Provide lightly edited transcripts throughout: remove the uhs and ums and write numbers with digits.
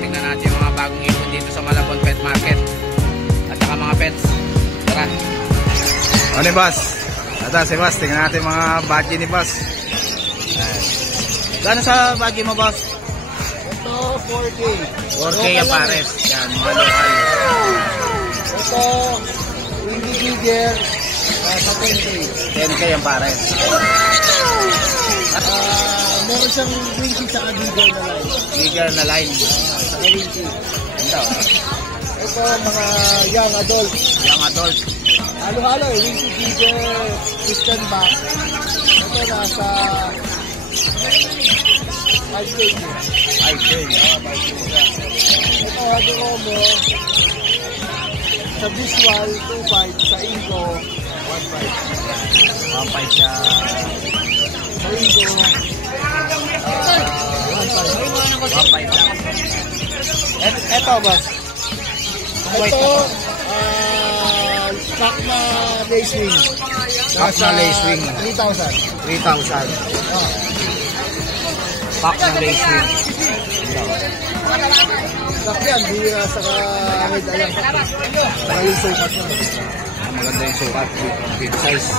tingnan natin yung mga bagong ibon dito sa Malabon Pet Market. At saka mga pets. Tara. Ano ni boss? Ito si boss, tingnan natin mga budget ni boss. Gano'n sa budget mo boss? Ito 4K. 4K ang pares. Yan, mga local. Ito Windy Giger sa 10K. 10K ang pares. Meron siyang Windy sa Giger na line. Giger na line. Sa Windy. Ito. Ito mga young adult. Young adult. Halo-halo eh. Windy Giger, Christian Back. Ito nasa 5K. 5K. Ito Haguromo sa Visual 2.5, sa Ingo 1.5. 1.5 siya. Sa Ingo 1.5 lang. Ito boss. ito pack na lace wing. Pack na lace wing. 3,000. 3,000. Pack na lace wing. Sakyan, di sa kahit alam. Saka yung sukat na. Maganda yung sukat. Big size.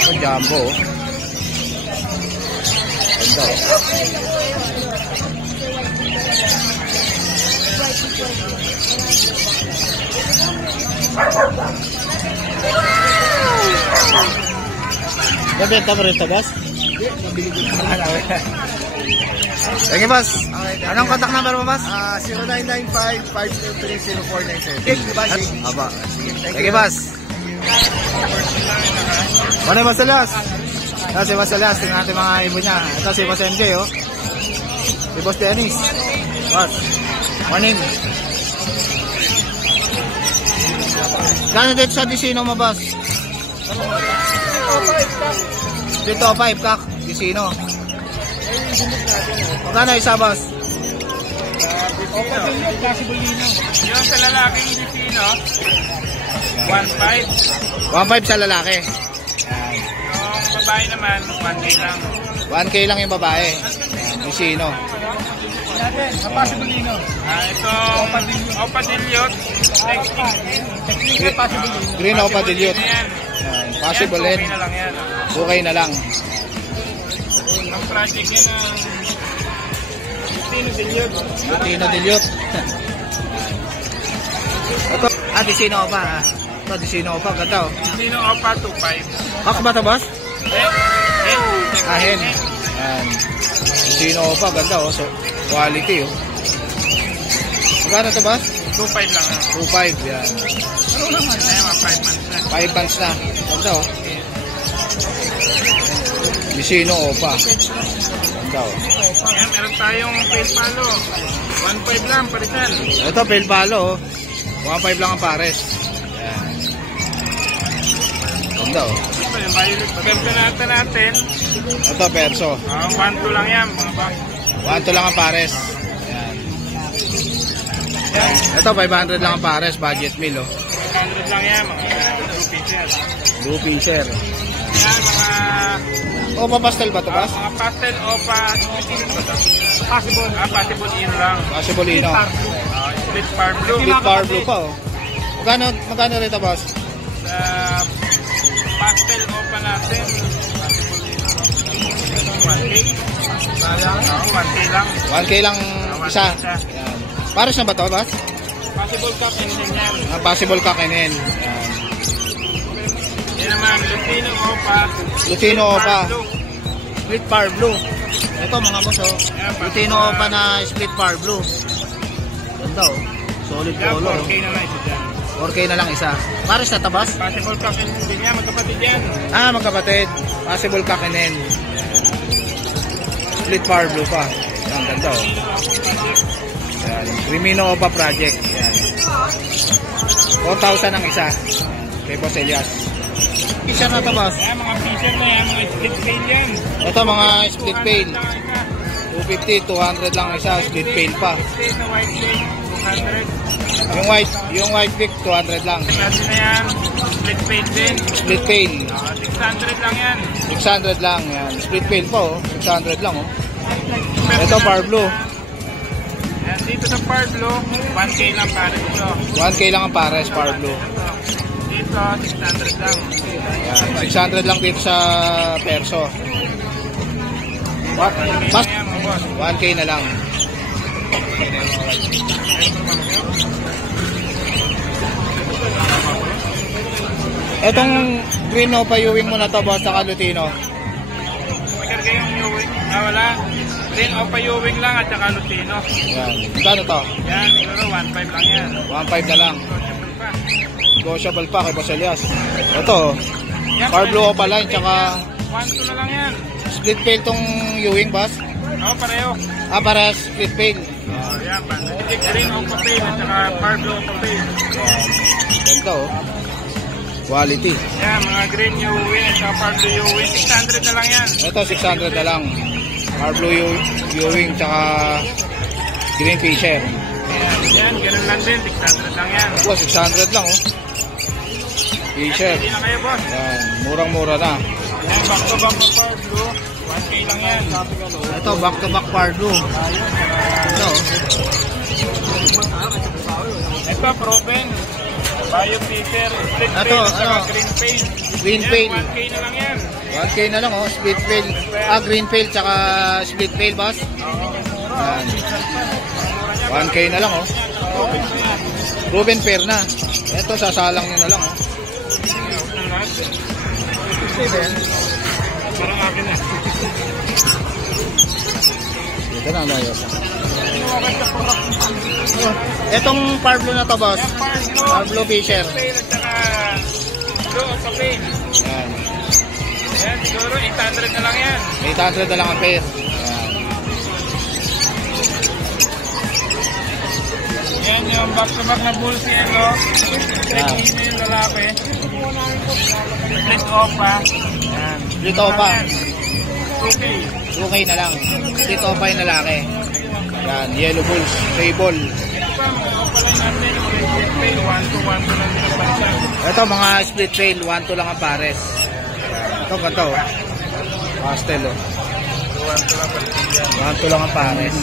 Ito jumbo. Ito. Ganda pa rin ito, boss? Sige boss. Anong contact number mo boss? 0995-523-0497. Aba. Sige boss. Ano yung Boss Elias? Ito si Boss Elias. Tingnan natin mga ibon niya. Ito si Boss MJ oh. Si Boss Dennis. Boss. Morning. Gano'n dito sa Disino mo boss? Dito 5 kak. Disino. Magkano isa boss? Yung sa lalaking Disino 1.5. 1.5 sa lalaki. Yung babae naman 1K lang. 1K lang yung babae. Disino. Ito Opadilliot. Green Opadilliot. Possible yan. din. Okay na lang yan. Okay na lang. Ang project niya ng Disino Dilliot. Ito, Disino pa. Ito, Disino pa. Ganda oh. Disino Opa 2.5. Hak ba ito boss? Hen. Hen. Yan. Disino pa. Ganda oh. So, quality oh. Magkano ito boss? 2.5 lang. 2.5 yan. Ano naman? Ay, mga 5 months na. 5 months na. Ganda oh. Disino pa. Ganda oh. Yan, meron tayong pale palo. 1.5 lang, parisan. Ito, pale palo oh. 1.5 lang ang pares. Yan. Ganda oh. Ito yung violet. Pagkampionata natin. Ito, perso. 1.2 lang yan, mga bang. 1.2 lang ang pares. Yan. Ito, 500 lang ang pares. Budget meal oh. 100 lang yan, mga 2 pieces. Blue pincher. Yan, mga Opa pastel ba ito boss? mga pastel opa. Possible. Possible in lang. Possible ino. Split par blue. Split bar blue pa oh. Magkano rito boss? Sa pastel opa natin. 1K. 1K lang. 1K lang isa. Yan. Pares na ba ito boss? Possible cup and yan. Possible kakainin. Yan. Yan naman, Lutino opa. Lutino opa. Blue. Split bar blue. Ito mga boss oh. Lutino opa na split bar blue. Ganda oh. Solid Yan, color. 4K na lang isa dyan. 4K na lang isa. Pares na ito boss? Possible cup and din yan, magkapatid yan. Magkapatid. Possible kakainin. Split bar blue pa. Yan, ganda oh. Yan. Crimino Opa Project. Yan. 4,000 ang isa. Kay Boss Elias. Fisher na ito boss. Yan, mga fisher na yan, mga split pail yan. Ito mga split pail. 250, 200 lang isa. Split pail pa. Split na white pail, 200. Yung white pick 200 lang. Kasi na yan, split pail din. Split pail. 600 lang yan. 600 lang. Yan. Split pail pa oh. 600 lang oh. Ito bar blue. Yan, dito sa Power Blue, 1K lang pares ito. 1K lang ang pares, Power Blue. Dito, 600 lang. Yan, 600 lang dito sa Perso. Mas, Yan, mga boss. 1K na lang. Etong green no, payuwing mo na to, boss, sa Lutino. Magkarga yung Ewing. Wala. Green o payuwing lang at saka Lutino. Yan. Kano to? Yan, siguro 1.5 lang yan. 1.5 na lang. Negotiable pa. Negotiable pa kay Boss Elias. Ito, Yan, Power Blue Opaline, tsaka 1.2 na lang yan. split pail tong Ewing, boss. Oo, pareho. Ah, para split pail. Yan, green o papel at saka Power Blue o papel. Ganda, oh. Quality. Yan, mga green Ewing at saka Power Blue Ewing. 600 na lang yan. Ito, 600 na lang. Power Blue Ewing, tsaka Green Fisher. Yan, ganun lang din. 600 lang yan. Ito, 600 lang, oh. Fisher. Hindi na kayo, boss. Yan, murang-mura na. Yan, back to back na Power Blue. 1K lang yan. Ito, back-to-back Power Blue. Ito, Ito, Proven. Bio Fisher. Split Ito, pail at saka ano? green pail. Green Yan, pail. 1K na lang yan. 1K na lang, oh. Split pail. Ah, green pail, tsaka split pail, boss. Yan. 1K na lang, oh. Proven pair na. Ito, sasalang nyo na lang, oh. Parang akin na. Ito na, layo. Itong Power Blue na to, boss. Power Blue Fisher. Pail at saka blue o papel. Yan. Yan, siguro 800 na lang yan. 800 na lang ang pair. Yan yung back-to-back na Bulls yellow. Yan. Split yung lalaki. Split opa. Yan. Split opa. 2K. 2K na lang. Split opa yung lalaki. Yan, Yellow Bulls, Table. Ito pa, mga opa lang natin. Split pail, 1 to 1 to lang din ang pansa. Ito, mga split pail, 1-2 lang ang pares. Ito, ganito, oh. Pastel, oh. 1 to lang pansa. 1-2 lang ang pares.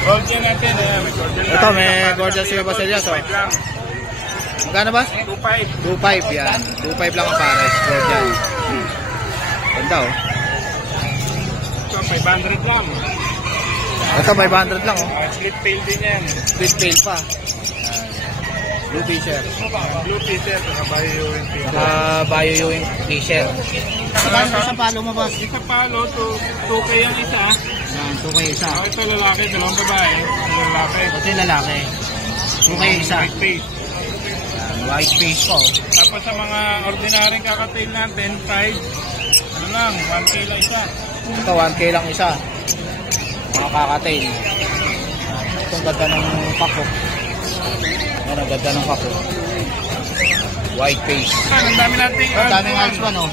Gold yan natin. May golden Ito, lang. may gorgeous si Boss Elias, oh. 2.5 lang. Magkano, boss? 2.5. 2.5 yan. 2.5 lang ang pares. Gorgeous. Ganda, oh. Ito, 500 lang. Ito, 500 lang, oh. Split pail din yan. Split pail pa. Blue Fisher. Blue t-shirt. Nakabayo yung pail. Saka Bio yung Fisher. Magkano sa palo mo, boss? Isa palo, 2K ang isa. Yan, 2K isa. Ito lalaki, dalawang babae. Ito lalaki. Ito yung lalaki. 2K isa. White face. White face po. Tapos sa mga ordinaryong kakatail natin, 5. Ano lang, 1K lang isa. Ito, 1K lang isa. Mga kakatail. Itong ganda ng pako. Ayan, ang ganda ng pako. White face. Ang dami natin. Ang daming Alps pa, no?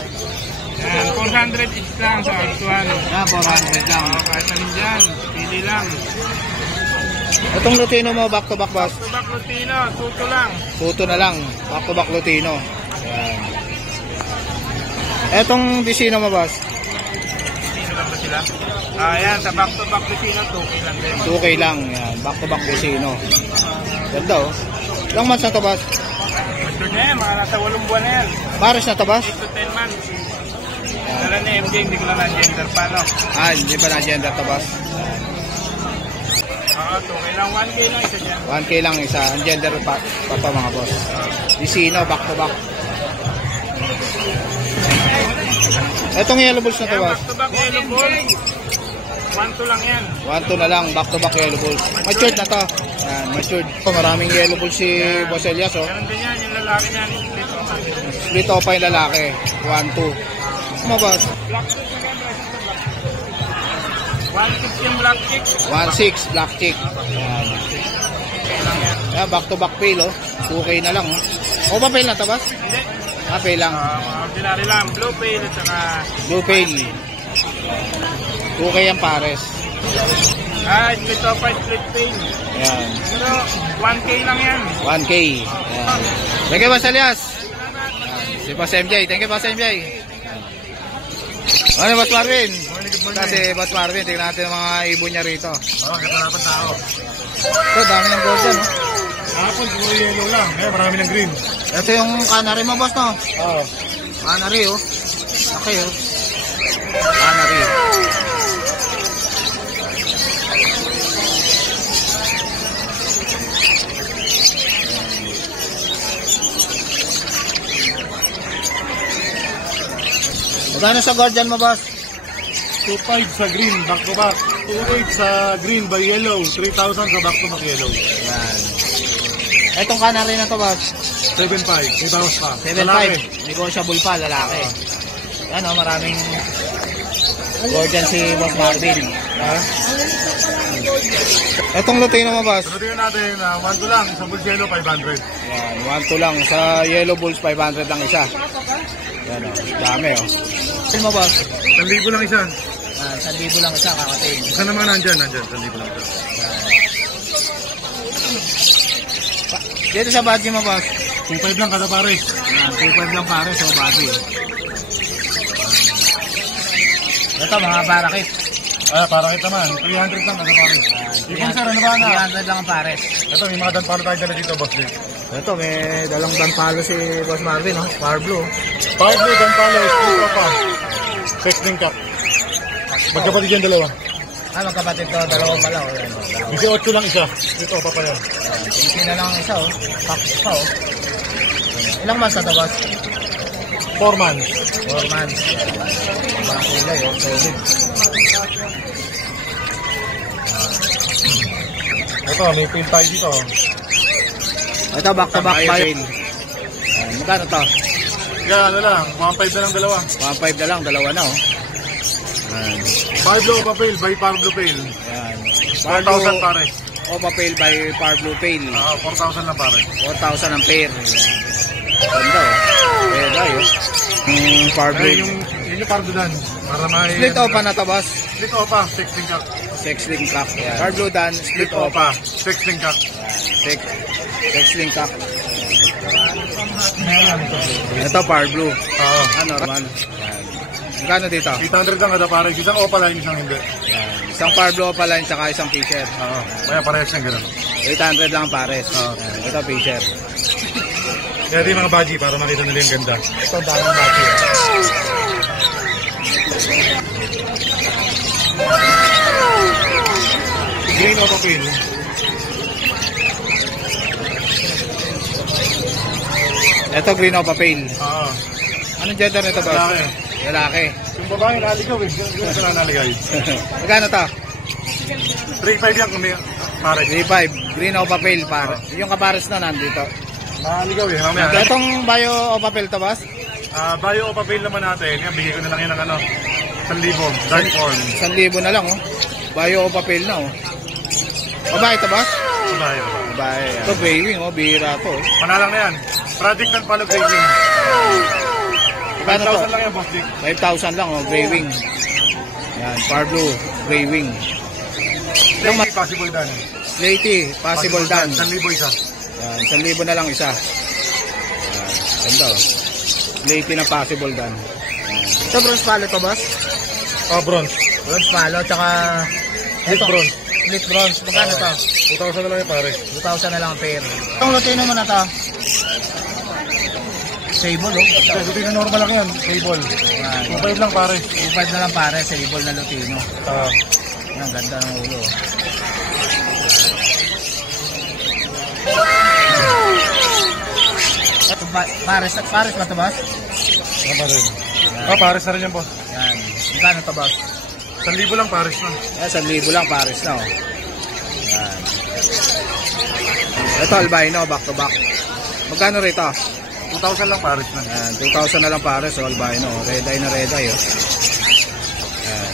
Yan, 400 each lang sa Alps 1. Yan, 400 lang. Kahit alin dyan, pili lang. Itong Lutino mo, back to back, boss. Tubak Lutino, tuto lang. Tuto na lang. Back to back Lutino. Ayan. Etong Vicino mo, boss. Lutino lang ba sila? Yan, sa back-to-back Lutino, 2K lang din. 2K lang. Ayan, back to back Vicino. Ganda, oh. Ilang months na to, boss? Ito na yan, mga nasa 8 buwan na yan. Pares na to, boss? 8 to 10 months. Dala ni MJ, hindi ko lang na-gender pa, no? Ah, hindi pa na-gender to, boss. Oo, 2K lang, 1K lang isa dyan. 1K lang isa. Ang gender pa mga boss. Vicino, back to back. Etong Yellow Bulls na to, Yan, boss. back-to-back yellow ball. 1-2 lang yan. 1-2 na lang, back to back Yellow Bulls. Matured na to. Yan, matured. Oh, maraming Yellow Bulls si Boss Elias, oh. Ganun din yan, yung lalaki niyan. Split off pa yung lalaki. 1-2. Ano, boss? Black chick na ganda. 1.6 yung black chick. 1-6, black chick. Yan. Okay lang yan. Yan, back to back pail, oh. 2K na lang, oh. O ba pail na to, boss? Hindi. Ah, pail lang. Mga ordinary lang. Blue pail at saka... Blue pail. 2K ang pares. Split off by split pail. Yan. Pero 1K lang yan. 1K. Yan. Thank you, Boss Elias. Si Boss MJ. Thank you, Boss MJ. Ano, Boss Marvin? good morning. Kasi Boss Marvin, tingnan natin ang mga ibon niya rito. Oo, ganda naman tao. Ito, dami ng golden, no? Kahapon, puro yellow lang. Ngayon, marami ng green. Ito yung canary mo, boss, no? Oo. Canary, oh. Okay, oh. Canary. Magkano sa guardian mo, boss? 2.5 sa green, back to back. 2.8 sa green by yellow. 3,000 sa back to back yellow. Yan. Itong canary na to, boss? 7.5. 2,000 pa. 7.5. Negotiable pa, lalaki. Yan, oh, maraming guardian si Boss Marvin. Ha? Itong Lutino mo, boss? Pero tingnan natin, 1 to lang. Sa bulls yellow, 500. Yan, 1-2 lang. Sa Yellow Bulls, 500 lang isa. Yan, oh. Dami, oh. Ano mo, boss? 1,000 lang isa. 1,000 lang isa, kakating. Isa naman nandyan. 1,000 lang isa. Dito sa budget mo, boss? 2.5 lang kada pares. Yan, 2.5 lang pare, so budget. Ito, mga barakit. Parang ito naman. 300 lang kada pares. Ipon sir, ano ba na? 300 lang ang pares. Ito, may mga danpalo tayo dala dito, boss. Ito, may dalang danpalo si Boss Marvin, oh. Power Blue. Power blue, danpalo, split pa. Sexting cup. Magkapatid yan dalawa. Magkapatid to, dalawa pala, oh. Yan, oh. 18 lang isa. Dito, papa yan. Easy na lang isa, oh. Pack pa, oh. Ilang months na to, boss? 4 months. 4 months. Mga kulay, oh. Solid. Ito, may pin tayo dito. Ito, back-to-back file. Magkano to? Yan, ano lang. 1.5 na lang dalawa. 1.5 na lang, dalawa na, oh. Yan. Power blue papel by Power blue pail. Yan. 4,000 pare. Opa Pail by Power Blue Pail. 4,000 lang pare. 4,000 ang pair. Ganda, oh. Ganda, yung Power Blue. Yung Power blue dan. Para may... Split opa na to, boss. Split opa, 16 cup. Sexling cup. Yan. Power Blue dan, split Split opa. opa, 16 cup. Sexling cup. Ito, Power Blue. Oo. Normal. Yan. Magkano dito? 800 lang kada pare. Isang opa lang, isang hindi. Yan. Isang Power Blue opa line, tsaka isang Fisher. Oo. Kaya parehas ng gano'n. 800 lang pares. Oo. Yan. Ito, Fisher. Kaya di mga baji para makita nila yung ganda. Ito, daming bati. Green opa pail. Ito, green opa pail. Oo. Anong gender nito, boss? Lalaki. Lalaki. Yung babae naligaw eh. Yung ito na naligaw. Magkano to? 3.5 yan kung may pare. 3.5. Green opa pail, par. Yung kapares na nandito. Naligaw eh. Mamaya. Itong bio opa pail to, boss? Bio opa pail naman natin. Yan, bigay ko na lang yan ng 1,000. Dark form. 1,000 na lang, oh. Bio opa pail na, oh. Babae to, boss? Babae. Babae. Ito, baywing, oh. Bihira to, oh. Panalang na yan. Project ng palo grading. Magkano to? 5,000 lang yan, boss Dick. 5,000 lang, oh. Baywing. Yan, Power Blue, baywing. Lady, possible dan. Lady, possible dan. 1,000 isa. Yan, 1,000 na lang isa. Yan, ganda, oh. Lady na possible dan. Yan. Ito, bronze palo to, boss? Oh, bronze. Bronze palo, tsaka... Split bronze. Split bronze. Magkano to? 2,000 na lang yan, pare. 2,000 na lang ang pair. Itong Lutino mo na to? Sable, oh. Ito, ito na normal lang yan. Table. Yan. 2.5 lang, pare. 2.5 na lang pare, sable na Lutino. Ah. Yan, ganda ng ulo. Ito, pares ba ito, boss? Ano pa rin? Pares na rin yan, boss. Yan. Magkano ito, boss? 1,000 lang, pares na. Yan, 1,000 lang, pares na, oh. Yan. Ito, albino, back to back. Magkano rito? 2,000 lang, pares na. Yan, 2,000 na lang pares, oh, albino. Red eye na red eye, oh. Yan.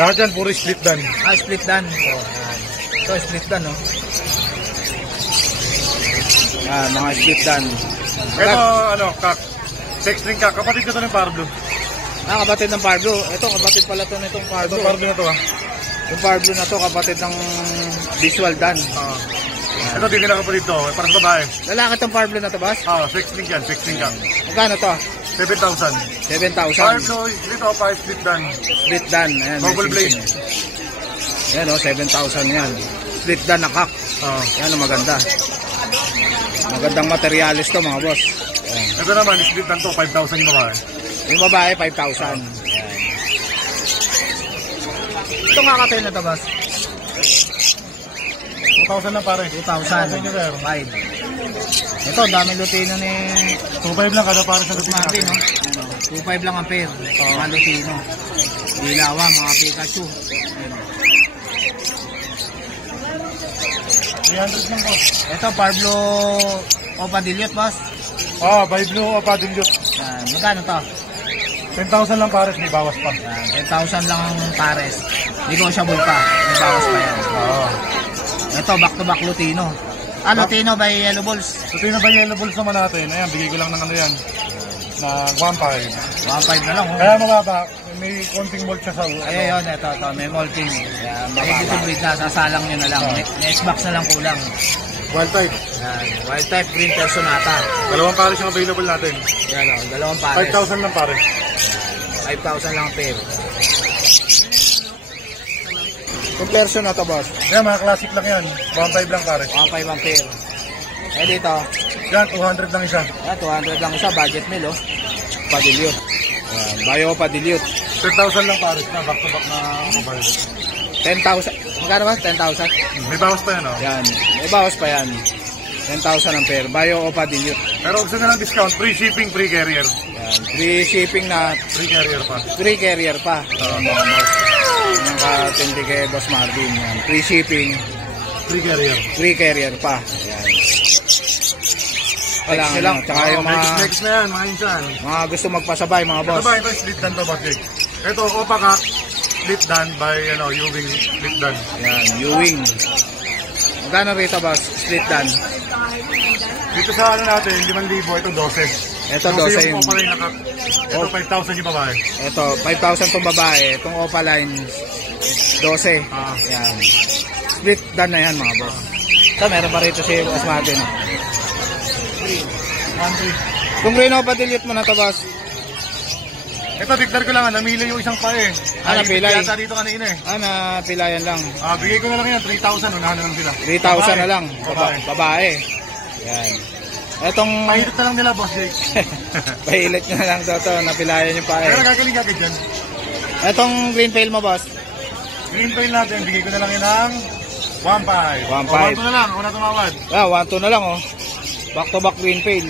Lahat yan, puro split dan. Split dan. Oh, yan. Ito, split dan, oh. Yan, mga split dan. Ito, kak. Sexling kak. Kapatid ko ito ng Power Blue. Kapatid ng Power Blue. Ito, kapatid pala ito nitong Power Ito, Blue. Power Blue na ito, ha. Yung Power Blue na to, kapatid ng Visual Dan. Ito, hindi nila kapatid ito. Para sa babae. Lalaki itong Power Blue na to, boss? Sexling yan, sexling kak. Magkano to? 7,000. 7,000. Parblo, split opa, split dan. Split dan. Ayan, may Double blade. sing-sing. Ayan o, 7,000 yan. Split dan na kak. Yan o, maganda. Magandang materialis to mga boss. Ayan. Ito naman, split dan to, 5,000 yung babae. Yung babae, 5,000. Ayan. Ito nga katay na to boss. 2,000 lang pare. 2,000. 5. Ito, dami lutino ni 2,500 lang kada pare sa lupit Marvin, natin. no? 2,500 lang ang pair. Mga lutino. Dilawa, mga Pikachu. Ayan. 300 lang po. Ito, Parblo Opadilliot, boss. Parblo opa, dilute. Yan. Magkano to? 10,000 lang pare, may bawas pa. Yan. 10,000 lang ang pares. Negotiable pa. May bawas pa yan. Ito, back-to-back Lutino. Lutino by Yellow Balls. Ito yung available naman natin. Ayan, bigay ko lang ng ano yan. Na 1,500. 1,500 na lang, oh. Kaya mababa, may konting mold siya sa ano. Ayun, ito, may molting. Ready to breed na, sasalang nyo na lang. Next box na lang kulang. Wild type. Yan. Wild type green personata. Dalawang pares yung available natin. Yan, oh, dalawang pares. 5,000 lang pare. 5,000 lang pair. Yung person na to, boss. Yan, mga classic lang yan. 1,500 lang pare. 1,500 ang pair. Eh dito, Yan, 200 lang isa. 200 lang isa, budget meal, oh. Padilute. Yan, Bayo Padilute. 10,000 lang pare. Na back to back na mobile. 10,000. Magkano ba? 10,000? May bawas pa yan oh. Yan. May bawas pa yan. 10,000 ang pair. Bayo Padilute. Pero gusto na lang discount, free shipping, free carrier. Yan. Free shipping na. Free carrier pa. Free carrier pa. Mga boss. Yung katindi kay Boss Marvin. Yan. Free shipping. Free carrier. Free carrier pa. Yan. Wala lang. Tsaka yung Next na yan, mga insan. mga gusto magpasabay, mga Ito boss. ba, ito split dan to, Patrick. Ito, opa ka, split dan by, Ewing split dan. Yan. Ewing. Magkano rito, boss? Split dan. Dito sa ano natin, 5,000, ito 12. Ito 12 yung yung... opa line na kak. Ito 5,000 yung babae. Ito, 5,000 tong babae. Itong Opaline, 12. Yan. Split dan na yan, mga boss. Ito, meron pa rito si Boss Martin. Kung Green Opa Dilute mo na to, boss. Ito, tigdar ko lang, namili yung isang pa eh. Napilay. Yata dito kanina eh. Napilayan lang. Bigay ko na lang yan, 3,000, unahan na lang sila. 3,000 na lang. Babae. Babae. Yan. Etong... Mahirap na lang nila, boss Jake. Pahilit nyo na lang to. Napilayan yung pae. Pero nagagaling agad dyan. Etong green pail mo, boss. Green pail natin, bigay ko na lang yan ng 1,500. 1,500. 1,200 na lang, ako na tumawad. 1-2 na lang, oh. Back to back green pail.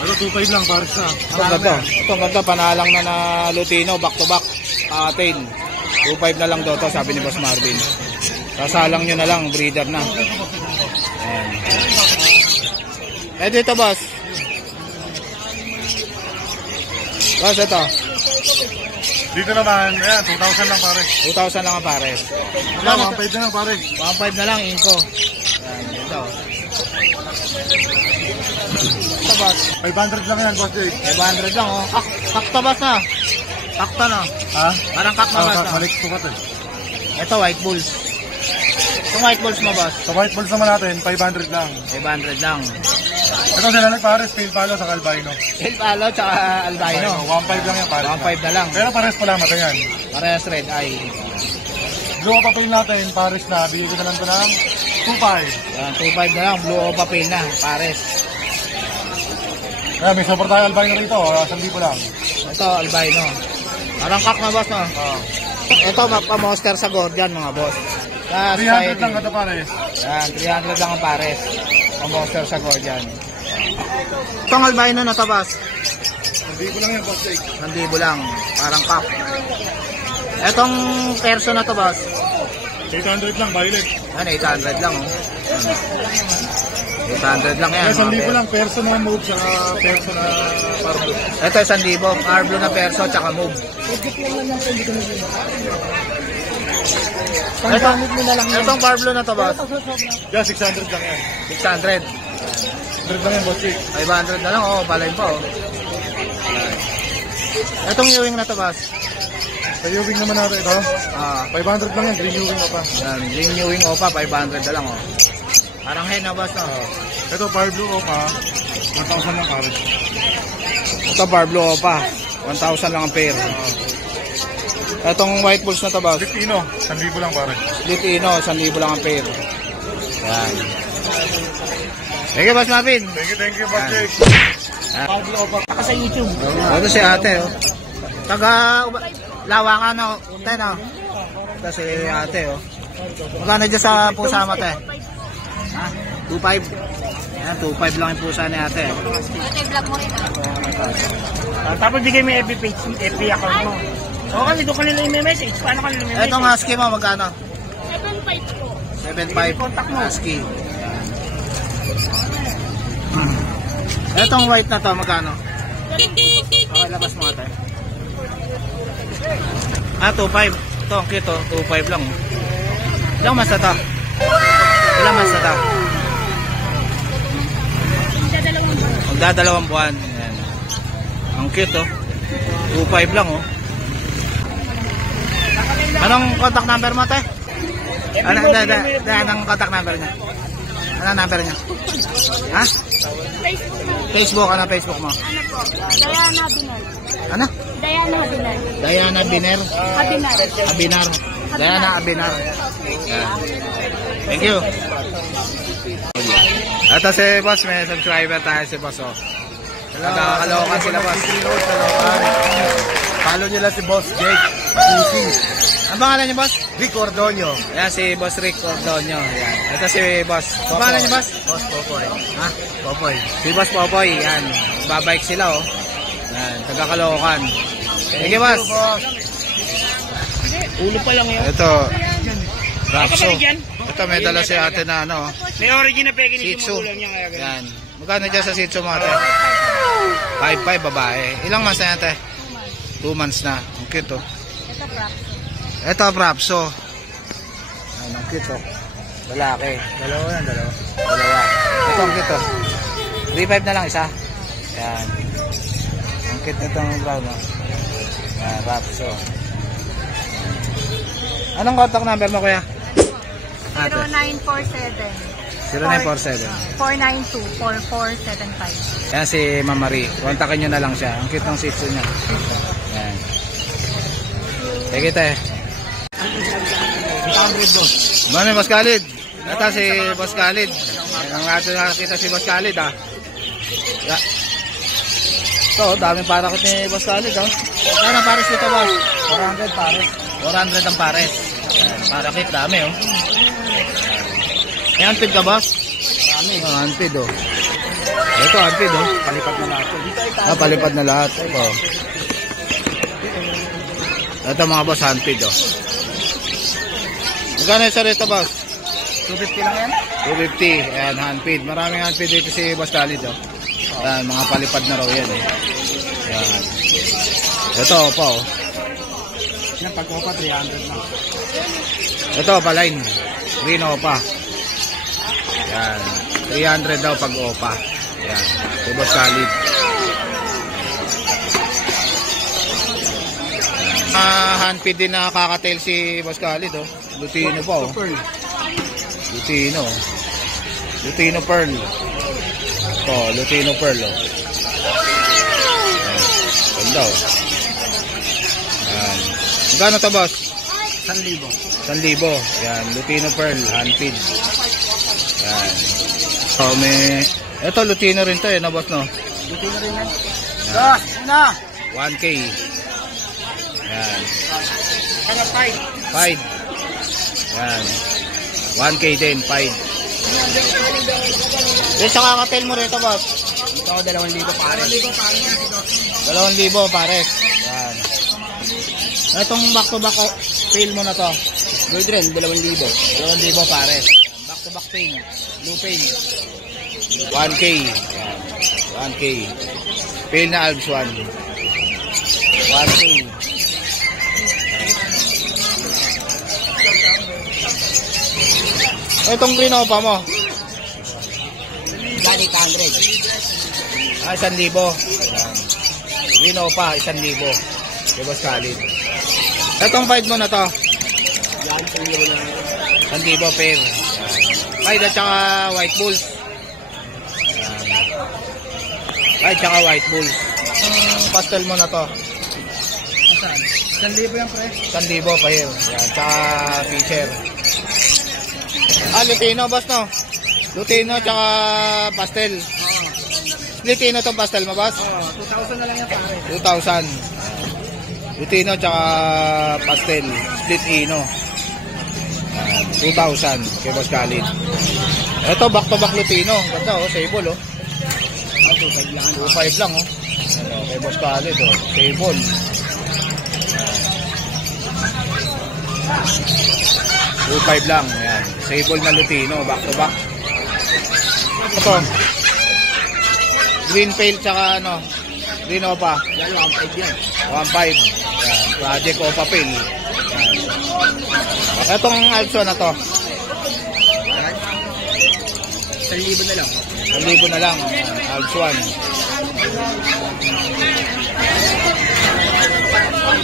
Ano, 2,500 lang, pares na. Ito ganda. Ito ganda. Panalang na na Lutino. Back to back. Tail. 2.5 na lang daw to, sabi ni Boss Marvin. Sasalang nyo na lang. Breeder na. Ayan. Eh dito, boss. Boss, ito. Dito naman, ayan, 2,000 lang pare. 2,000 lang ang pares. Ano, 1,500 na lang pare. 1.5 na lang, inko. Ayan, dito. Ito, boss. 500 lang yan, boss Jake. 500 lang, oh. Kakta, boss, na. Kakta na. Ha? Parang kakta, boss, na. Balik sukat eh. Ito, white bulls. Itong white bulls mo, boss. Sa white balls naman natin, 500 lang. 500 lang. Ito sila lang pare, steel palo sa albino. El Palo tsaka Albino. 1,500 lang yan pare. 1.5 na lang. Pero pares pala mata yan. Parehas red eye. Blue papel natin, pares na. Bigyan ko na lang ito ng 2,500. Yan, 2.5 na lang. Blue o papel na. Pares. Ayan, may super tayo albino rito. 1,000 lang. Ito, Albino. Parang kak na, boss, no? Ito, pa-monster sa Gordian, mga boss. Yan, 300 lang ito pares. Yan, 300 lang ang pares. Pa-monster sa Gordian. Itong Albino na to, boss. 1,000 lang yan, boss Jake. 1,000 lang. Parang kak. Itong perso na to, boss. 800 lang, violet. Yan, 800 lang, oh. 800 lang yan. Kaya mga 1,000 boss. lang, perso na move, saka perso na pardo. Ito, 1,000. Arblo na perso, tsaka move. Itong barblo na to, boss. Yeah, 600 lang yan. 600. 100 lang yan, boss Jake. 500 na lang, oh. Balay pa, oh. Itong Ewing na to, boss. Sa Ewing naman natin ito. 500 lang yan, green Ewing pa. Yan, Green Ewing Opa, 500 na lang, oh. Parang hen na, boss, no? Ito, fire blue pa. 1,000 lang pare. Ito Barblo Opa. 1,000 lang ang pair. Itong white bulls na to, boss. Filipino, 1,000 lang pare. Litino, 1,000 lang ang pair. Yan. Thank you, Boss Marvin. Thank you, Boss Jake. Ako sa YouTube. Ito si ate, oh. Taga Lawakan, no? Ate, no? Ito si ate, oh. Magkano dyan sa pusa mo, te? Ha? 2.5. Yan, 2.5 lang yung pusa ni ate. Ate, vlog mo rin. Tapos bigay mo yung FB page, FB account mo. O kasi doon kanila yung message. Paano kanila yung message? Itong husky mo, magkano? 7.5 po. 7.5. Contact mo. Husky. Itong white na to, magkano? Okay, labas mo ate. 2.5. Ito, ang cute, oh. 2.5 lang. Ilang mas na to? Ilang mas na to? Magdadalawang buwan. Ayan. Ang cute, oh. 2.5 lang, oh. Anong contact number mo, te? Anong contact number niya? Anong number niya? Ha? Facebook, ano Facebook mo? Ano po? Diana Binar. Ano? Diana Binar. Diana Biner? Abinar. Abinar. Diana Abinar. Yan. Thank you. Ito si boss, may subscriber tayo si boss, oh. Nagkakalokan sila, boss. Follow nyo lang si Boss Jake. Ang pangalan niyo, boss? Rick Ordonio. Yan, si Boss Rick Ordonio. Yan. Ito si boss. Ang pangalan niyo, boss? Boss Popoy. Ha? Popoy. Si Boss Popoy. Yan. Babike sila, oh. Yan. Nagkakalokan. Thank you, boss. Ulo pa lang yun. Ito. Rapso. Kapatid yan? Ito, may dala si ate na, ano, May origin na peke Shih ni Tzu. magulang niya kaya ganun. Yan. Magkano dyan sa Shih Tzu mo, ate? 5'5", babae. Ilang months na yan, ate? 2 months na. Ang cute, oh. Ito, Prapso. Ayan, ang cute, oh. Lalaki. Dalawa yan, dalawa. Ito, ang cute, oh. 3'5" na lang isa. Yan. Ang cute nitong brown, oh. Yan, Prapso. Anong contact number mo, kuya? Ate. 0947 0947. 492-4475. Yan si Mama Marie. Kontakin nyo na lang siya. Ang cute ng Shih Tzu niya. Yan. Sige tayo. Mami, Boss Khalid. Ito si Boss Khalid. Ang ato nakakita si Boss Khalid, ha. Ito, daming parakot ni Boss Khalid, ha. Ano ang pares dito, boss? 400 pares. 400 ang pares. Yan, parakit, dami, oh. May unpid ka, boss? Marami. Unpid, oh. Ito, unpid, oh. Palipad na lahat. Palipad na lahat. Ito. Ito, mga boss, unpid, oh. Magkano isa rito, boss? 250 lang yan? 250. Ayan, unpid. Maraming unpid dito si Boss Khalid, oh. Ayan, mga palipad na raw yan, eh. Ayan. Ito, pa, oh. Yan, pag-opa 300 lang. Ito, paline. Green opa. Yan. 300 daw pag opa. Yan. Si Boss Khalid. Handpid din na kakatail si Boss Khalid, oh. Lutino pa, oh. Lutino. Lutino Pearl. Ito, Lutino Pearl, oh. Yan. Ganda, oh. Yan. Magkano to, boss? 1,000. 1,000. Yan, Lutino Pearl, handpid. Yan. So, may... Ito, Lutino rin to, eh, na boss, no? Lutino rin yan. Yan. 1K. Yan. Kaya 5. 5. Yan. 1K din, 5. Yung sa kakatail mo rito, boss? Ito ako 2,000 pare. 2,000 pares. Yan. Itong back-to-back tail mo na to. Gold rin, 2,000. 2,000 pares. Back-to-back tail. Blue tail. 1K. Yan. 1K. Pail na Alps 1. 1K. Itong green opa mo. Gani 100. 1,000. Yan. Green opa, 1,000. Si Boss Khalid. Itong 5 mo na to. Yan, 1,000 pair. White at saka white bulls. White at saka white bulls. pastel mo na to. 1,000 yan, pre. 1,000 pa yun. Yan, tsaka feature. Lutino, boss, no? Lutino, tsaka pastel. Lutino tong pastel mo, boss? 2,000 na lang yan, pare. 2,000. Lutino, tsaka pastel. Split ino. 2,000 kay Boss Khalid. Ito, back-to-back Lutino. Ganda, oh. Sable, oh. 2,500 lang, oh. Ano, kay Boss Khalid, oh. Sable. 2,500 lang. Ayan. Sable na Lutino, back-to-back. Ito. Green Pale, tsaka ano, Green Opa. Yan, 1,500 yan. 1,500. Ayan. Project Opa Pale. Etong Alpso na to. 1,000 na lang. 1,000 na lang. Alps 1.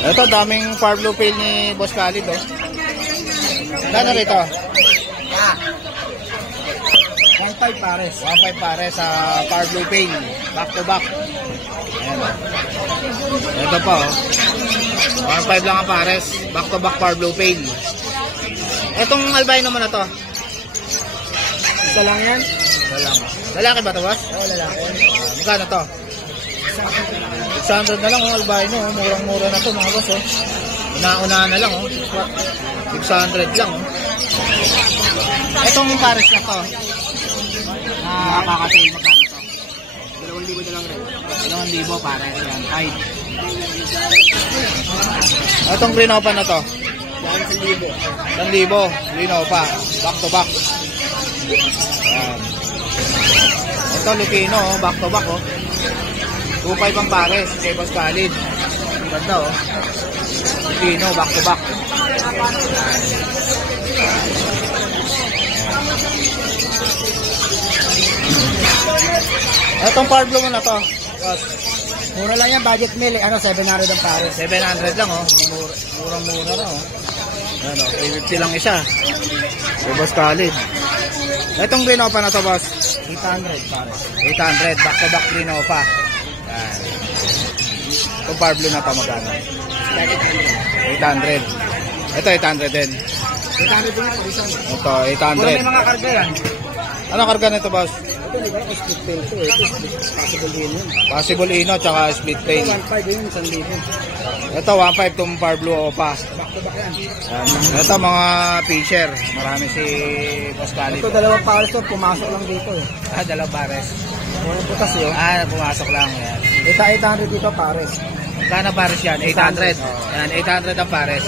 Ito, daming Far Blue Pale ni Boss Khalid, oh. Gano'n rito? 1,500 pares. 1,500 pare sa Far Blue Pale. Back to back. Ayan, oh. Ito pa, oh. 1,500 lang ang pares. Back to back Far Blue Pale. Etong albino mo na to. Isa lang yan? Ito lang. Lalaki ba to, boss? Oo, lalaki. Magkano to? 600 na lang, oh, albino, oh. Murang-mura na to, mga boss, oh. Una-unahan na lang, oh. 600 lang, oh. Etong pares na to. Kakatail, magkano to? 2,000 na lang rin. 2,000 pares yan, hide. Etong Green Opa na to. 1,000. 1,000, Green Opa, back to back. Ayan. Ito Lutino, oh, back to back, oh. 2,500 ang pares kay Boss Khalid. Ang ganda, oh. Lutino, back to back. Etong Far Blue mo na to. Boss, Mura lang yan, budget meal. 700 ang pares. 700 lang, oh. Murang-mura na, oh. Ayan, oh. 350 lang isa. Kay Boss Khalid. Etong Green Opa na to, boss. 800 pares. 800, back to back Green Opa. Ayan. Itong Far Blue na to, magkano? 800. Ito, 800 din. 800 din ang parisan. Ito, Mura may 800. mga karga yan. Ano karga nito, boss? Ito, di ba? Split tail to. Ito, possible din yun. Possible Ino, tsaka split Ito, tail. 1,500 yun, 1,000. Ito, 1.5 itong Far Blue Opa. Back to back yan. Ito, mga Fisher. Marami si Boss Khalid. Ito, dalawang pares to. Pumasok lang dito eh. Dalawang pares. Mura putas yun. Pumasok lang. Yan. Ito, 800 dito pares. Magkano pares yan? 800. Yan, 800 ang pares.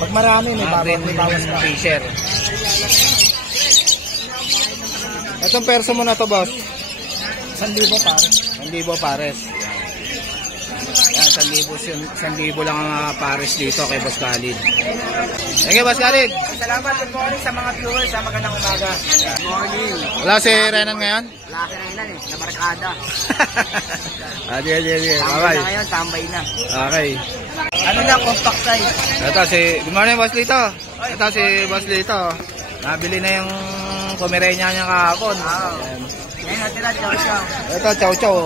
Pag marami, may Mga green bawas ka. Fisher. Itong perso mo na to, boss. 1,000 pares. 1,000 pares. Yan, 1,000 lang ang pares dito kay Boss Khalid. Thank you, Boss Khalid. Salamat. Good morning sa mga viewers. Sa magandang umaga. Good morning. Wala si Renan ngayon? Laki na ilan eh. Nabarkada. Adi. Tambay Bye. na ngayon. Tambay na. Okay. Ano lang, compact size. Ito si, good morning, Boss Lito. Ito si Boss Lito. Nabili na yung Pomeranian niya kahapon. Ngayon natira, chow-chow. Ito, chow chow.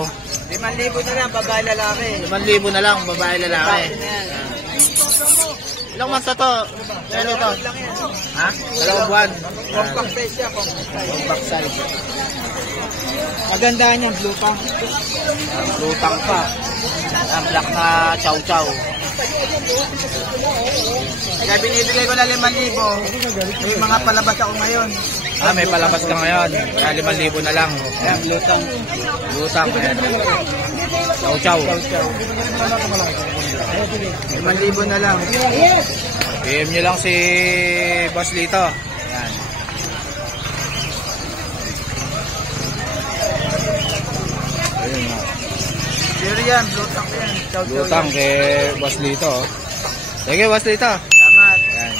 5,000 na lang, babae lalaki. 5,000 na lang, babae lalaki. Babae na yan. Ilang months na to? Ano ito? Lang yan. Ha? 2 buwan. Compact size siya, compact size. Compact size. Magandaan niya, blue pang. Lutang pa. Ang black na chow chow. Kaya binibigay ko na 5,000. May mga palabas ako ngayon. May palabas ka ngayon. Kaya 5,000 na lang. Ayan, lutang. Lutang. Ayan. Chow chow. 5,000 na lang. PM nyo lang si Boss Lito. Ayan. Ayun na. Sure yan, lutang yan. Chow-chow Lutang yan. kay Boss Lito. Sige, Boss Lito. Salamat. Ayan.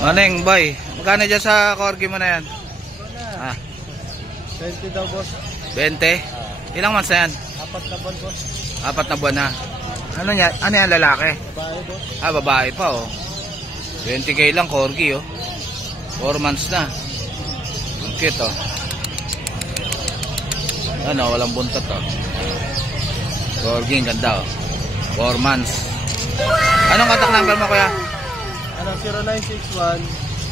Maneng, boy. Magkano dyan sa corgi mo na yan? 20 daw, boss. 20? Ilang months na yan? 4 na buwan, boss. 4 na buwan na. Ano yan? Ano yan, lalaki? Babae, boss. Babae pa, oh. 20k lang, corgi, oh. 4 months na. Ang cute, oh. Ano, walang buntot oh. Gorging, ganda oh. 4 months. Anong contact number mo kuya? Ano,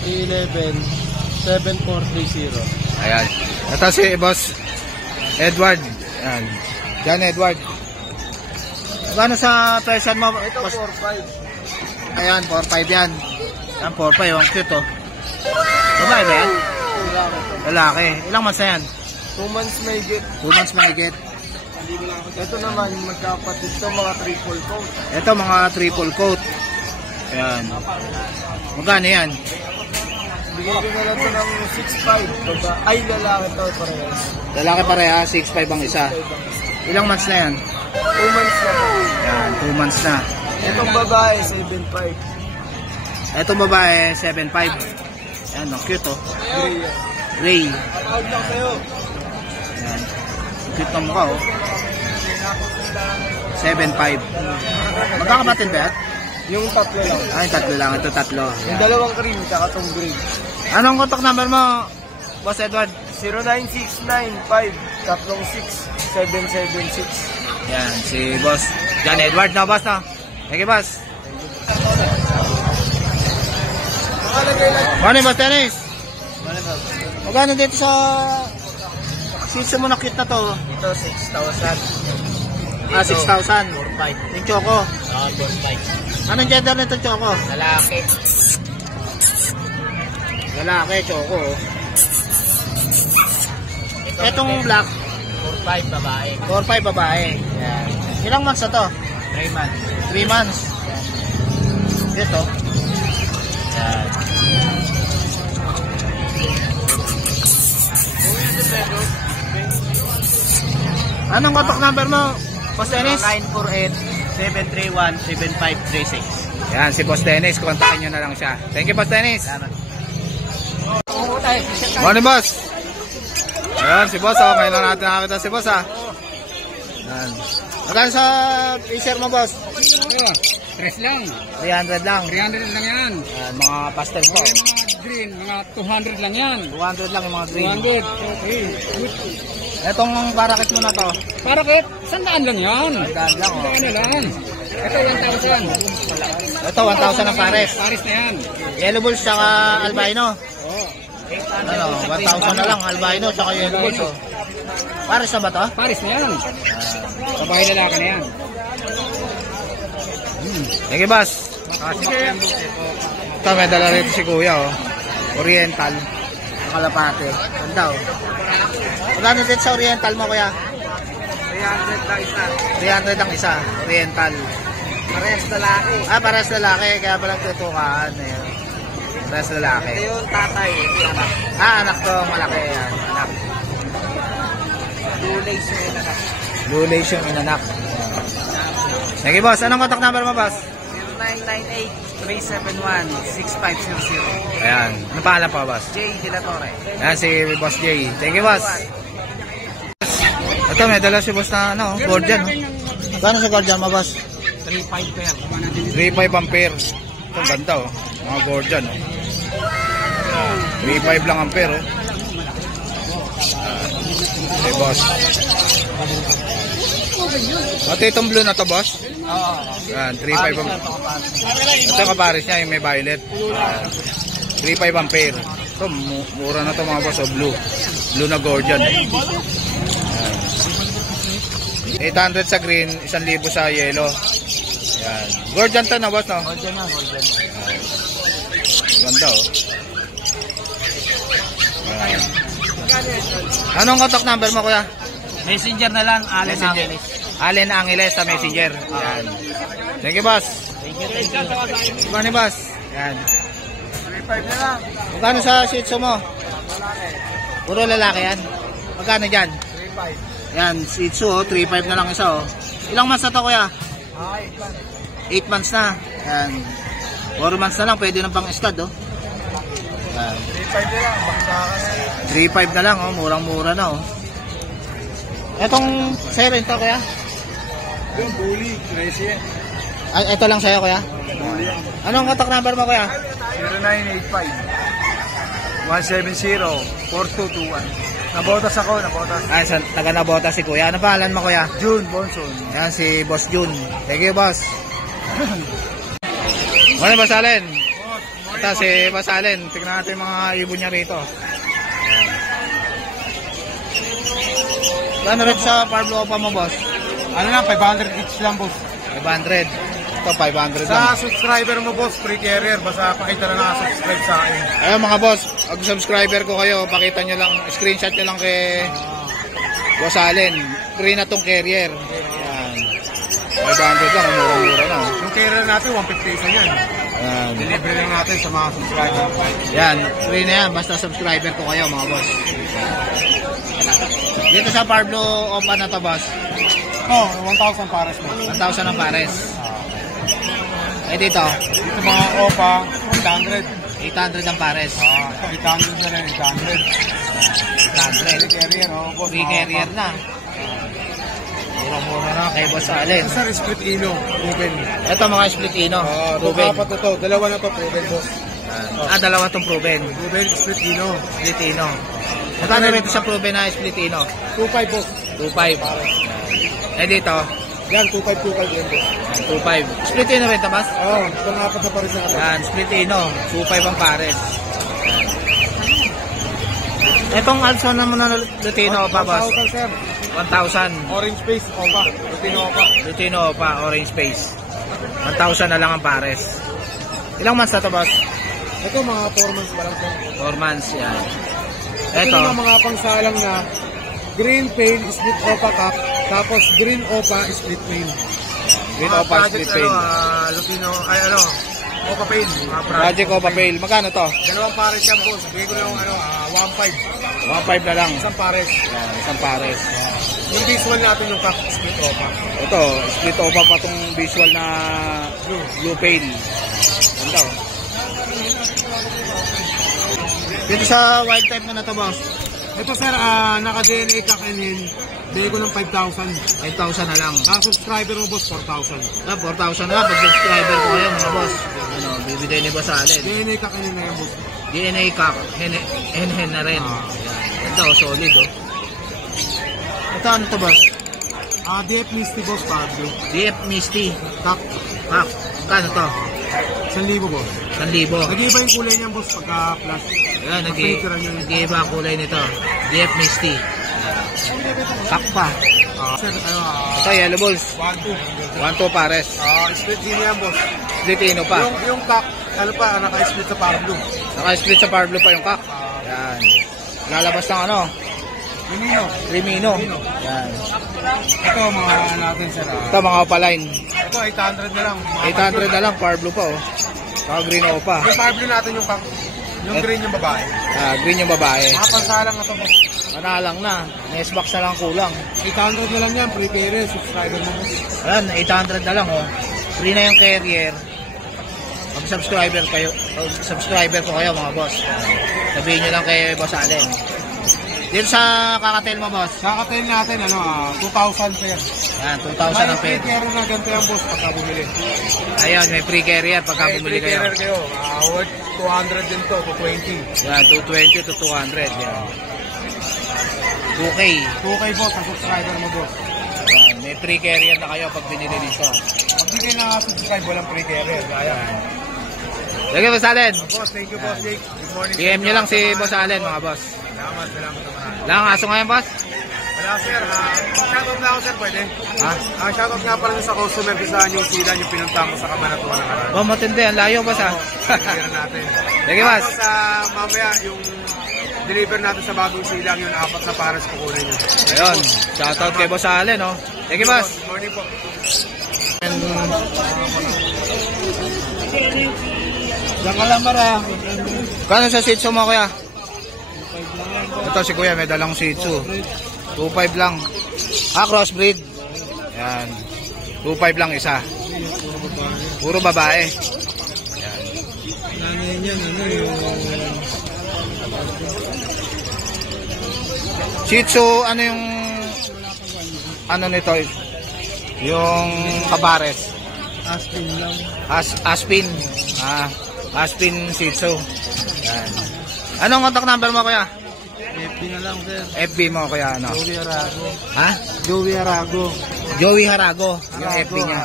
0961-311-7430. Ayan. Ito si Boss Edward. Ayan. John Edward. Ano sa presyon mo? Ito, Boss? 4-5. Ayan, 4-5 yan. Ayan, 4-5. Ang cute oh. Babae ba yan? Lalaki. Ilang months na yan? 2 months may get. 2 months mahigit. Ito naman, magkapatid to, mga triple coat. Ito mga triple coat. Ayan. Magkano yan? Bigay ko na lang ito ng 6.5. Ay, lalaki to parehas. Lalaki pareha, 6'5 ang isa. Ilang months na yan? 2 months na to. Ayan, 2 months na. Itong babae, 7.5. Itong babae, 7'5. Ayan, ang cute oh. Gray yan. Ray. Out lang sa'yo. Ayan. Ang cute ng mukha oh. 7'5. Magkakapatid ba yan? Yung tatlo lang. Ay, tatlo lang. Ito tatlo. Yung dalawang cream, tsaka itong green. Anong contact number mo, Boss Edward? 0969-536-776. Yan, si Boss John Edward na, Boss na. Thank you, Boss. Ano yung Boss Dennis? Magkano dito sa sitio mo na cute na to? Ito, 6,000. 6,000. 4,500. Yung choco. 4,500. Anong gender nito choco? Lalaki. Lalaki, choco. Etong black, 4,500 babae. 4-5 babae. Yan. Ilang months na to? 3 months. 3 months. Ito. Yan. Anong contact number mo, Boss Dennis? 948-731-7536. Yan, si Boss Dennis. Kontakin nyo na lang siya. Thank you, Boss Dennis. Morning, Boss. Ayan, si Boss. Oh. Ngayon lang natin nakakita si Boss. Yan. Magkano sa t-shirt mo, Boss? 3 lang. 300 lang. 300 lang yan. Yan, mga pastel po. Yung mga green, mga 200 lang yan. 200 lang yung mga green. 200. Okay. Good. Etong parakit mo na to. Para kahit 100 lang yan. 100 lang, oh. 100 lang. Ito 1,000. Ito, 1,000 ang pares. Paris na yan. Yellow bulls tsaka albino. Oh. Ano, 1,000 na lang. Albino tsaka yellow bulls. Oh. Pares na ba to? Paris na yan. Babae lalaki na yan. Thank you, Boss. Ito, may dala rito si Kuya. Oh. Oriental. Kalapate. Ganda oh. Magkano din sa Oriental mo, Kuya? 300 lang isa. 300 ang isa. Oriental. Parehas lalaki. Parehas lalaki. Kaya palang tutukaan. Ayan. Parehas lalaki. Ito yung tatay. Anak. Anak to. Malaki yan. Anak. Blue lace yung anak. Blue lace yung inanak. Thank you, Boss. Anong contact number mo, Boss? 0998-371-6500. Ayan. Ano pangalan pa, Boss? J. De La Torre. Ayan, si Boss Jay. Thank you, Boss. Ito, may dala si Boss na, ano, Gordian. Oh. Gano'n sa Gordian mo, Boss? 3,500 pair. 3,500 ampere. Ito, ganda, oh. Mga Gordian, oh. 3,500 lang ampere, oh. Okay, Boss. Ito itong blue na to, Boss? Oo. Ayan, 3,500 ampere. Ito yung kapares niya, yung may violet. 3,500 ampere. Ito, mura na to mga boss, oh, blue. Blue na Gordian. 800 sa green, 1,000 sa yellow. Ayan. Gordian to na, boss, no? Golden na, golden. Ganda, oh. Ayan. Anong contact number mo, kuya? Messenger na lang, Allen Messenger. Angeles. Allen Angeles sa Messenger. Ayan. Thank you, boss. Thank you. Money, boss. Ayan. 3,500 na lang. Magkano sa shih tzu mo? Puro lalaki yan. Magkano dyan? 3,500. Yan, shih tzu, oh. 3,500 na lang isa, oh. Ilang months na to, kuya? 8 months na. Yan. 4 months na lang, pwede ng pang-stud, oh. Yan. 3,500 na lang, baka kasi. 3,500 na lang, oh. Murang-mura na, oh. Etong sa'yo rin to, kuya? Yung bully, crazy yan. Ay, ito lang sa'yo, kuya? Anong contact number mo, kuya? 0985-170-4221. Nabotas ako, nabotas. Ay, taga Nabota si Kuya. Ano pangalan mo, Kuya? June Bonson. Yan, si Boss Jun. Thank you, Boss. Ano, Boss Allen? Ito, si Boss Allen. Tignan natin yung mga ibon niya rito. Ano rin sa Pablo pa mo, Boss? Ano lang, 500 each lang, boss. 500. Ito, 500 Sa lang. subscriber mo, boss, free carrier. Basta pakita na nakasubscribe sa akin. Ayun, mga boss. Pag subscriber ko kayo, pakita nyo lang, screenshot nyo lang kay Boss Allen. Free na tong carrier. Yan. 500 lang, mura-mura na. Yung carrier natin, 150 isa yan. Yan. Delivery lang natin sa mga subscriber. Yan, free na yan. Basta subscriber ko kayo, mga boss. Dito sa Pablo Opa na to, boss. Oh, 1,000 pares mo. 1,000 ang pares. Eh dito, Dito mga OPA, 800. 800 ang pares. 800 na rin, 800. 800. Free carrier, oh, boss. Free carrier na. Mura-mura na kay Boss Allen. Ito, sir, split ino, proven. Ito mga split ino. Proven. Proven. Ito, dalawa na to, proven, boss. Dalawa tong proven. Proven, split ino. Split ino. Magkano rin ito sa proven na split ino? 2.5, boss. 2.5. Eh dito, Yan, 2.5 yan, boss. 2.5. Split ino rin ito, Boss? Oh, ito nga pa sa pares na ito. Yan, split ino. 2.5 ang pares. Itong also naman na Lutino pa, Boss? 1,000, sir. 1,000. Orange face, OPA. Lutino OPA. Lutino pa, orange face. 1,000 na lang ang pares. Ilang months na to, Boss? Ito, mga 4 months pa lang po. 4 months, yan. Ito Ito, naman mga pangsalang na green pail, split OPA cup, tapos green OPA, split pail. Green Opa Split Pail. Lutino, ay ano, OPA pail. Mga Project Opa Pail. Magkano to? Dalawang pares yan, boss. Bigay ko lang, 1.5. 1.5 na lang. Isang pares. Yan, isang pares. Yung visual natin yung cup, split OPA. Ito, split Opa pa tong visual na blue pail. Ganda, oh. Dito sa wild type mo na to, Boss. Ito, sir, naka-DNA kakinin. Bigay ko ng 5,000. 5,000 na lang. Ang subscriber mo, boss, 4,000. 4,000 na lang. Pag subscriber ko kayo, mga boss. Ano, bibigay ni Boss Allen. DNA kakinin na yan, boss. DNA Cup, hen na rin. Yan. Ito, solid, oh. Ito, ano to, Boss? DF Misty, boss, Pablo. DF Misty. Cup, Cup. Kano to? 1,000, boss. 1,000. Nag-iba yung kulay niyan, boss, pagka-plus. Ayan, nag-iiba ang kulay nito. DF Misty. Cup pa. Sir, Ito, yellow balls. 1,2. 1-2 pares. Split din yan, boss. Split ino pa. Yung cup, ano pa, naka-split sa Pablo. Naka-split sa Pablo pa yung cup. Yan. Lalabas ng ano? Minino. Rimino. Yan. Ito, mga natin, sir. Ito, mga opaline. Ito, 800 na lang. 800 na lang, Pablo pa, oh. Saka green opa. Yung Pablo natin yung cup. Yung green yung babae. Green yung babae. Mga pansalang na ito, boss. Manalang na. Next box na lang kulang. 800 na lang yan, prepare, subscriber mo. Ayan, 800 na lang, oh. Free na yung carrier. Pag subscriber ko kayo, mga boss. Sabihin nyo lang kay Boss Allen. Dito sa kakatel mo, boss. Kakatail natin, 2,000 pair. Ayan, 2,000 ang pair. May carrier na ganito yan, boss, pagka bumili. Ayun, may free carrier pagka May bumili kayo. carrier kayo. Worth 200 din to, 220. Yan, 220 to 200. Yan. 2K. 2K, boss, ang subscriber mo, boss. Yan, may free carrier na kayo pag binili dito. Pag di kayo nakasubscribe, walang free carrier. Kaya. Sige, Boss Allen. Boss, thank you, boss Jake. Good morning. PM nyo lang si Boss Allen, mga boss. Salamat, salamat naman. Lang aso ngayon, boss? Wala, sir. Shoutout na ako, sir, pwede? Ha? Shoutout nga pala sa customer ko sa New Zealand, yung pinunta mo sa Kamanatuan ng Arado. Oh, matindi. Ang layo, boss, ha? Deliver natin. Sige, boss. Tapos, mamaya, yung deliver natin sa Bagong Silang, yung 4 na pares kukunin nyo. Ayun. Shoutout kay Boss Allen, oh. Sige, boss. Good morning po. Diyan ka lang, para. Kano sa Shih Tzu mo, kuya? Ito si kuya, may dalang Shih Tzu. 2.5 lang. Crossbreed. Yan. 2.5 lang isa. Puro babae. Yan. Nanay niyan, yung... Shih Tzu, ano yung... Ano nito? Yung kabares. Asking lang. Aspin. Aspin Shih Tzu. Yan. Anong contact number mo, kuya? FB na lang, sir. FB mo kaya ano? Joey Arago. Ha? Joey Arago. Joey Harago, yung FB niya.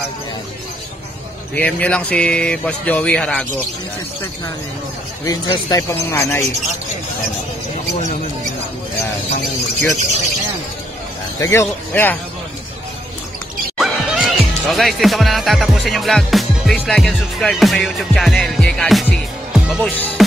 DM nyo lang si Boss Joey Harago. Princess type namin. Princess type ang nanay. Ayan. Ako naman. Ayan. Cute. Thank you, kuya. So guys, dito ko na lang tatapusin yung vlog. Please like and subscribe to my YouTube channel, Jake Agency. Babush!